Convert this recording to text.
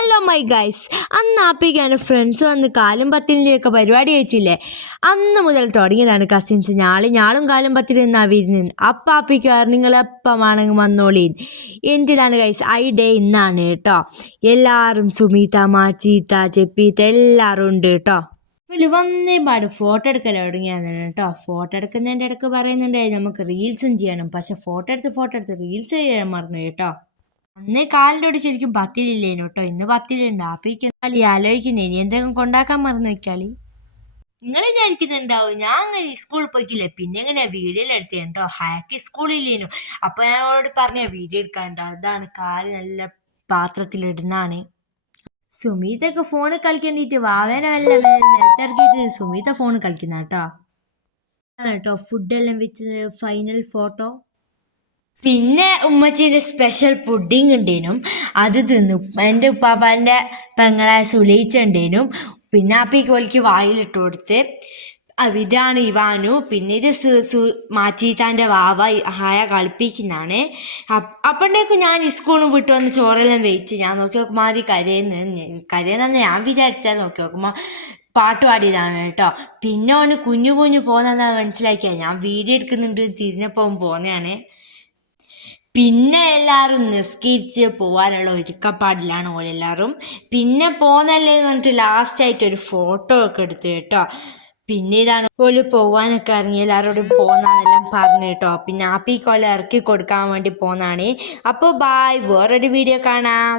Hello my guys അന്ന് ആപ്പിക്കാണ് friends വന്ന് കാലും പത്തിന്റെയൊക്കെ പരിപാടി വെച്ചില്ലേ? അന്ന് മുതൽ തുടങ്ങിയതാണ് കസിൻസ് ഞാൾ ഞാളും കാലും പത്തിൽ നിന്നാ വിരുന്ന് അപ്പം ആപ്പിക്കാർ നിങ്ങൾ വന്നോളീൻ വന്നോളീ. എന്തിനാണ് ഗൈസ് ഐ ഡേ ഇന്നാണ് കേട്ടോ. എല്ലാവരും സുമീത മാച്ചീത്ത ചെപ്പീത്ത എല്ലാവരും ഉണ്ട് കേട്ടോ. വന്നേ പാട് ഫോട്ടോ എടുക്കൽ തുടങ്ങിയതാണ് കേട്ടോ. ഫോട്ടോ എടുക്കുന്നതിന്റെ ഇടയ്ക്ക് പറയുന്നുണ്ടായി നമുക്ക് റീൽസും ചെയ്യണം. പക്ഷെ ഫോട്ടോ എടുത്ത് ഫോട്ടോ എടുത്ത് റീൽസ് ചെയ്യാൻ മറന്നു കേട്ടോ. അന്ന് കാലിലോട് ശരിക്കും പത്തിലില്ലേനു കേട്ടോ ഇന്ന് പത്തിലുണ്ട്. അപ്പൊ കളി ആലോചിക്കുന്നേ. ഇനി എന്തെങ്കിലും കൊണ്ടാക്കാൻ മറന്നു വെക്കാളി നിങ്ങൾ വിചാരിക്കുന്നുണ്ടാവും ഞാൻ അങ്ങനെ സ്കൂളിൽ പോയിക്കില്ലേ? പിന്നെ എങ്ങനെയാ വീഡിയോ എടുത്തേ? കേട്ടോ ഹാക്കി സ്കൂളില്ലേനു അപ്പൊ ഞാൻ അവളോട് പറഞ്ഞ വീഡിയോ എടുക്കാനുണ്ടോ. അതാണ് കാൽ നല്ല പാത്രത്തിലിടുന്നാണ് സുമീതൊക്കെ ഫോണിൽ കളിക്കേണ്ടിട്ട് വാവേന വല്ല നിലത്തിറക്കിയിട്ട് സുമീത ഫോണിൽ കളിക്കുന്ന കേട്ടോ കേട്ടോ ഫുഡെല്ലാം വെച്ച് ഫൈനൽ ഫോട്ടോ പിന്നെ ഉമ്മച്ചീന്റെ സ്പെഷ്യൽ പുഡിങ് ഉണ്ടേനും. അത് തിന്നു. എന്റെ ഉപ്പാപ്പാന്റെ പെങ്ങളെ സുലയിച്ചുണ്ടേനും പിന്നെ അപ്പിക്ക് വലിക്ക് വായിലിട്ട് കൊടുത്ത്. ഇതാണ് ഇവാനു. പിന്നെ ഇത് സു സു മാച്ചീത്താന്റെ വാവ ഹായ കളിപ്പിക്കുന്നതാണ്. അപ്പോഴേക്കും ഞാൻ സ്കൂളിൽ വിട്ട് വന്ന് ചോറെല്ലാം വെച്ച് ഞാൻ നോക്കി നോക്കുമ്പോൾ ആദ്യം കരയെന്ന് കരയെന്നു ഞാൻ വിചാരിച്ചാൽ നോക്കി നോക്കുമ്പോൾ പാട്ട് പാടിയതാണ് കേട്ടോ. പിന്നെ ഓന് കുഞ്ഞു കുഞ്ഞു പോകുന്നതെന്നാണ് മനസ്സിലാക്കിയത് ഞാൻ വീഡിയോ എടുക്കുന്നുണ്ട് തിരിഞ്ഞപ്പോൾ പോകുന്നതാണ്. പിന്നെ എല്ലാവരും നിസ്കരിച്ച് പോകാനുള്ള ഒരുക്കപ്പാടിലാണ് ഓരെല്ലാവരും പിന്നെ പോന്നല്ലേ എന്ന് പറഞ്ഞിട്ട് ലാസ്റ്റായിട്ട് ഒരു ഫോട്ടോ ഒക്കെ എടുത്തു കേട്ടോ. പിന്നെ ഇതാണ് ഓൽ പോവാനൊക്കെ ഇറങ്ങി എല്ലാവരോടും പോന്നാന്നെല്ലാം പറഞ്ഞു കേട്ടോ. പിന്നെ ആപ്പി കോല ഇറക്കി കൊടുക്കാൻ വേണ്ടി പോന്നാണ്. അപ്പോൾ ബായ് വേറൊരു വീഡിയോ കാണാം.